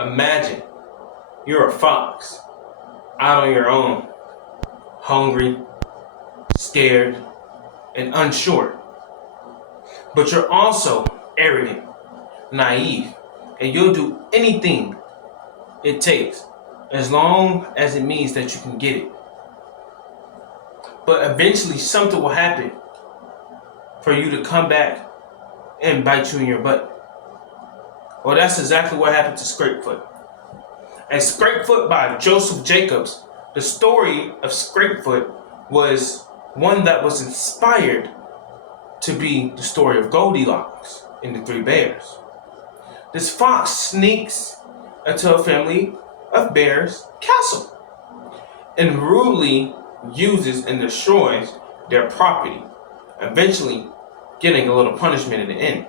Imagine you're a fox out on your own, hungry, scared, and unsure. But you're also arrogant, naive, and you'll do anything it takes as long as it means that you can get it. But eventually something will happen for you to come back and bite you in your butt. Well, that's exactly what happened to Scrapefoot. And Scrapefoot by Joseph Jacobs, the story of Scrapefoot was one that was inspired to be the story of Goldilocks and the Three Bears. This fox sneaks into a family of bears' castle and rudely uses and destroys their property, eventually getting a little punishment in the end.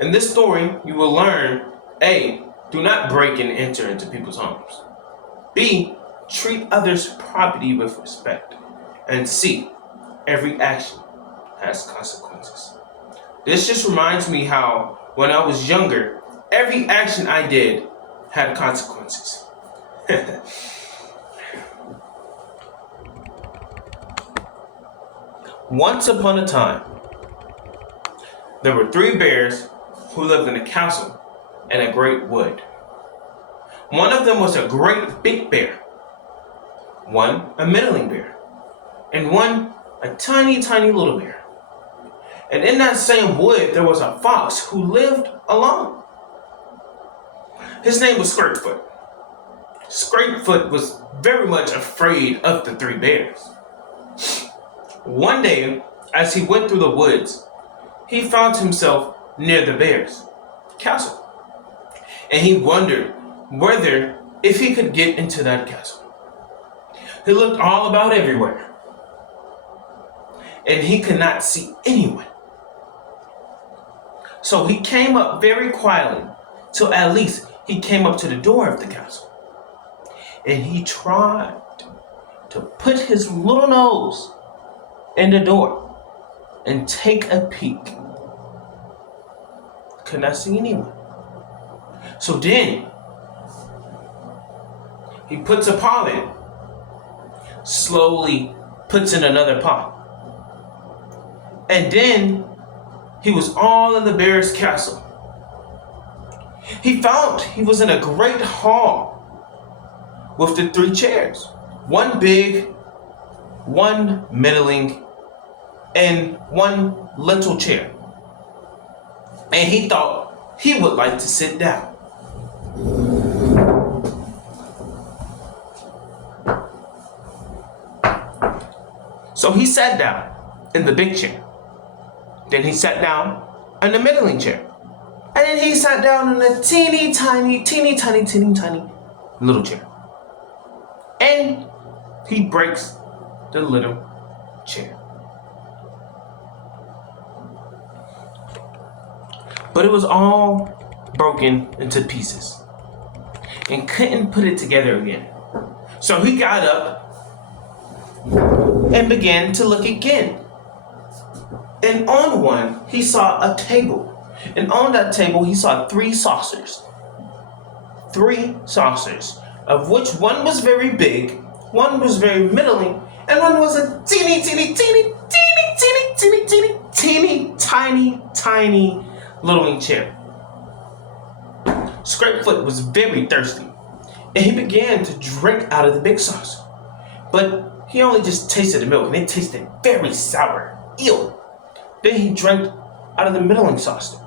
In this story, you will learn A. Do not break and enter into people's homes. B. Treat others' property with respect. And C. Every action has consequences. This just reminds me how when I was younger, every action I did had consequences. Once upon a time, there were three bears who lived in a castle in a great wood. One of them was a great big bear, one a middling bear, and one a tiny, tiny little bear. And in that same wood, there was a fox who lived alone. His name was Scrapefoot. Scrapefoot was very much afraid of the three bears. One day, as he went through the woods, he found himself near the bears' castle. And he wondered whether if he could get into that castle. He looked all about everywhere, and he could not see anyone. So he came up very quietly till at least he came up to the door of the castle. And he tried to put his little nose in the door and take a peek. Could not see anyone. So then he puts a paw in, slowly puts in another paw. And then he was all in the bear's castle. He found he was in a great hall with the three chairs. One big, one middling, and one little chair. And he thought he would like to sit down. So he sat down in the big chair. Then he sat down in the middling chair. And then he sat down in the teeny tiny little chair. And he breaks the little chair. But it was all broken into pieces and couldn't put it together again. So he got up and began to look again. And on one, he saw a table. And on that table, he saw three saucers. Three saucers, of which one was very big, one was very middling, and one was a teeny tiny little chair. Scrapefoot was very thirsty, and he began to drink out of the big saucer. But he only just tasted the milk, and it tasted very sour. Ew. Then he drank out of the middling saucer.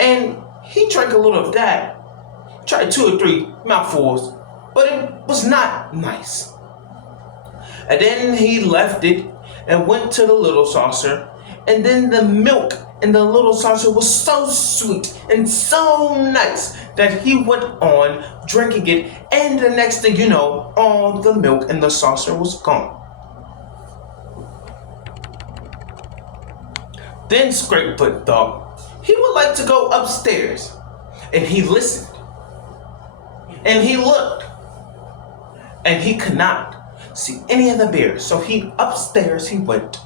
And he drank a little of that, tried 2 or 3 mouthfuls, but it was not nice. And then he left it and went to the little saucer, and then the milk in the little saucer was so sweet and so nice that he went on drinking it, and the next thing you know, all the milk in the saucer was gone. Then Scrapefoot thought he would like to go upstairs, and he listened, and he looked, and he could not see any of the bears. So upstairs he went,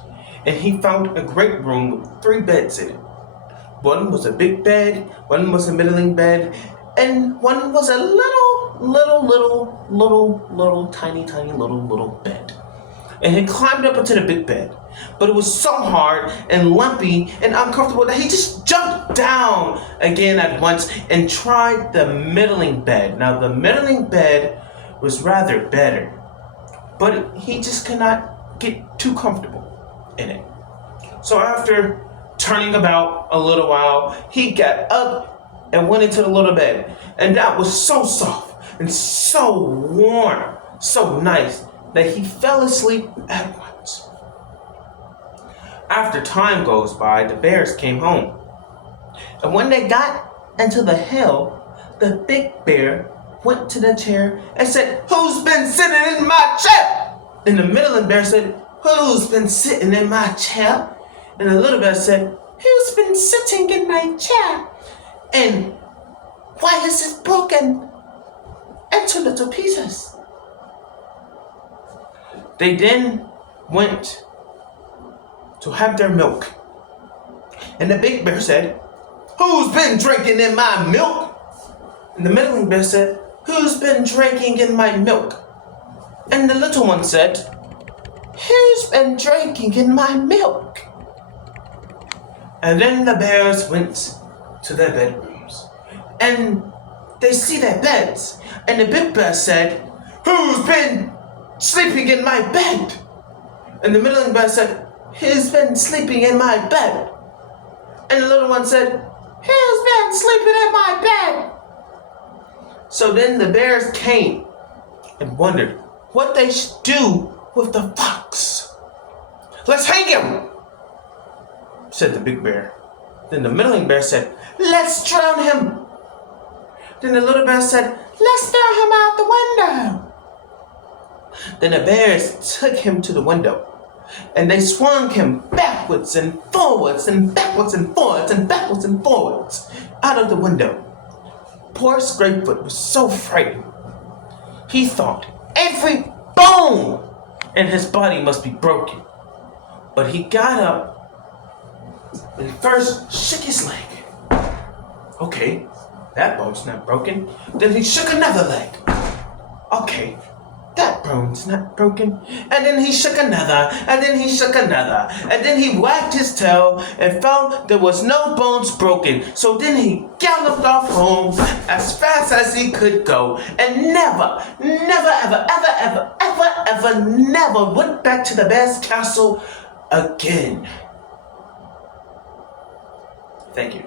and he found a great room with 3 beds in it. One was a big bed, one was a middling bed, and one was a little, tiny little bed. And he climbed up into the big bed. But it was so hard and lumpy and uncomfortable that he just jumped down again at once and tried the middling bed. Now, the middling bed was rather better, but he just could not get too comfortable in it. So after turning about a little while, he got up and went into the little bed. And that was so soft and so warm, so nice, that he fell asleep at once. After time goes by, the bears came home. And when they got into the hill, the big bear went to the chair and said, "Who's been sitting in my chair?" And the middling bear said, "Who's been sitting in my chair?" And the little bear said, "Who's been sitting in my chair? And why is it broken into little pieces?" They then went to have their milk. And the big bear said, "Who's been drinking in my milk?" And the middling bear said, "Who's been drinking in my milk?" And the little one said, "Who's been drinking in my milk?" And then the bears went to their bedrooms. And they see their beds. And the big bear said, "Who's been sleeping in my bed?" And the middling bear said, "Who's been sleeping in my bed?" And the little one said, "Who's been sleeping in my bed?" So then the bears came and wondered what they should do with the fox. "Let's hang him," said the big bear. Then the middling bear said, "Let's drown him." Then the little bear said, "Let's throw him out the window." Then the bears took him to the window, and they swung him backwards and forwards and backwards and forwards and backwards and forwards out of the window. Poor Scrapefoot was so frightened. He thought every bone in his body must be broken. But he got up and first shook his leg. Okay, that bone's not broken. Then he shook another leg. Okay, that bone's not broken. And then he shook another, and then he shook another. And then he wagged his tail and found there was no bones broken. So then he galloped off home as fast as he could go, and never, never went back to the bear's castle again. Thank you.